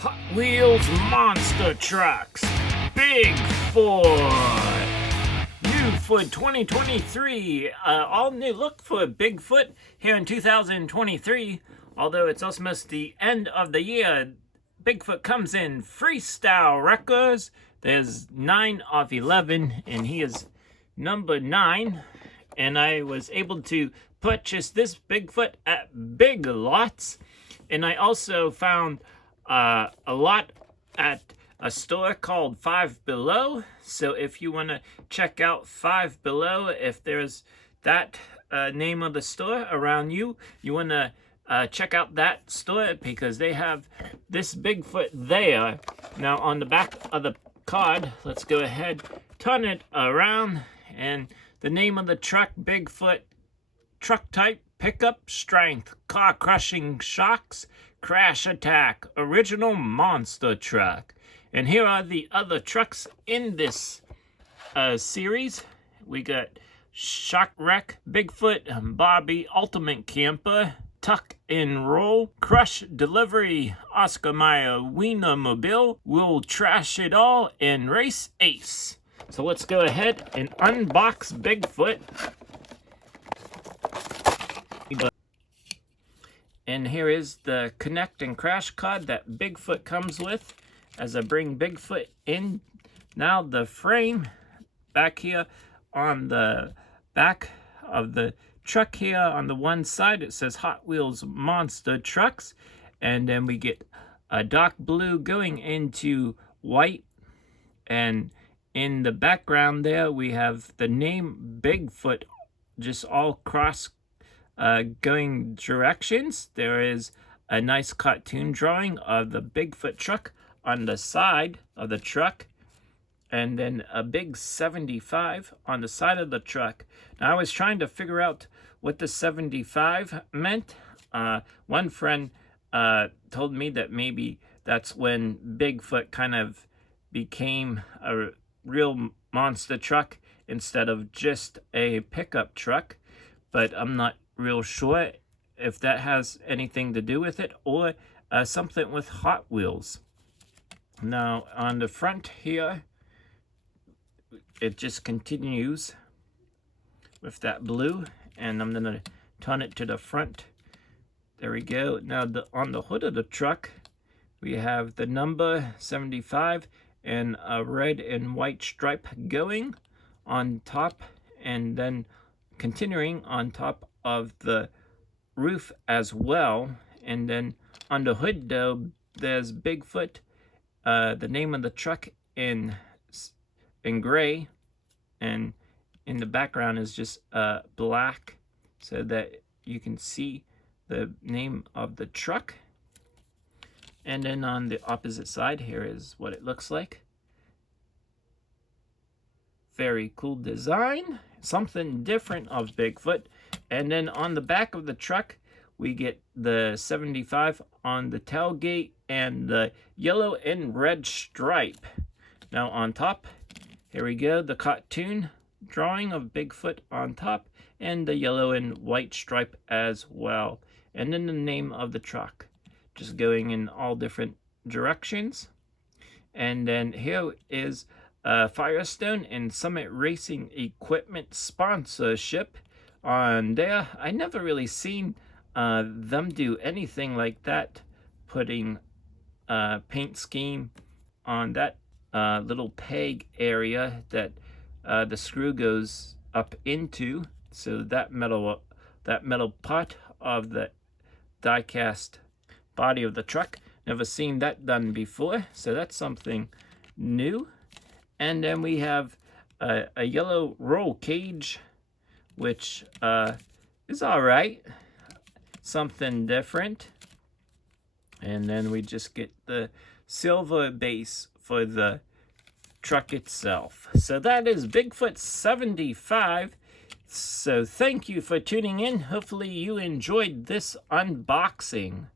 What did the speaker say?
Hot Wheels Monster Trucks Bigfoot. New for 2023. All new look for Bigfoot here in 2023. Although it's almost the end of the year, Bigfoot comes in freestyle records. There's 9 of 11, and he is number 9. And I was able to purchase this Bigfoot at Big Lots. And I also found a lot at a store called Five Below. So if you want to check out Five Below, if there's that name of the store around you, you want to check out that store because they have this Bigfoot there. Now on the back of the card, let's go ahead, turn it around, and the name of the truck, Bigfoot, truck type, pickup strength, car crushing shocks, crash attack, original monster truck. And here are the other trucks in this series. We got Shock Wreck, Bigfoot, Bobby, Ultimate Camper, Tuck and Roll, Crush Delivery, Oscar Mayer, Wienermobile, We'll Trash It All, and Race Ace. So let's go ahead and unbox Bigfoot. And here is the Connect and Crash card that Bigfoot comes with as I bring Bigfoot in. Now the frame back here on the back of the truck here on the one side, it says Hot Wheels Monster Trucks. And then we get a dark blue going into white. And in the background there, we have the name Bigfoot just all cross going directions. There is a nice cartoon drawing of the Bigfoot truck on the side of the truck, and then a big 75 on the side of the truck. Now I was trying to figure out what the 75 meant. One friend told me that maybe that's when Bigfoot kind of became a real monster truck instead of just a pickup truck, but I'm not real sure if that has anything to do with it or something with Hot Wheels. Now on the front here, it just continues with that blue, and I'm gonna turn it to the front. There we go. Now on the hood of the truck, we have the number 75 and a red and white stripe going on top, and then continuing on top of the roof as well. And then on the hood though, there's Bigfoot, the name of the truck in gray, and in the background is just black so that you can see the name of the truck. And then on the opposite side, here is what it looks like. Very cool design, something different of Bigfoot. And then on the back of the truck, we get the 75 on the tailgate and the yellow and red stripe. Now on top, here we go, the cartoon drawing of Bigfoot on top and the yellow and white stripe as well. And then the name of the truck, just going in all different directions. And then here is Firestone and Summit Racing Equipment sponsorship on there. I never really seen them do anything like that, putting paint scheme on that little peg area that the screw goes up into. So that metal part of the die-cast body of the truck, never seen that done before, so that's something new. And then we have a yellow roll cage, which is all right, something different. And then we just get the silver base for the truck itself. So that is Bigfoot 75. So thank you for tuning in. Hopefully you enjoyed this unboxing.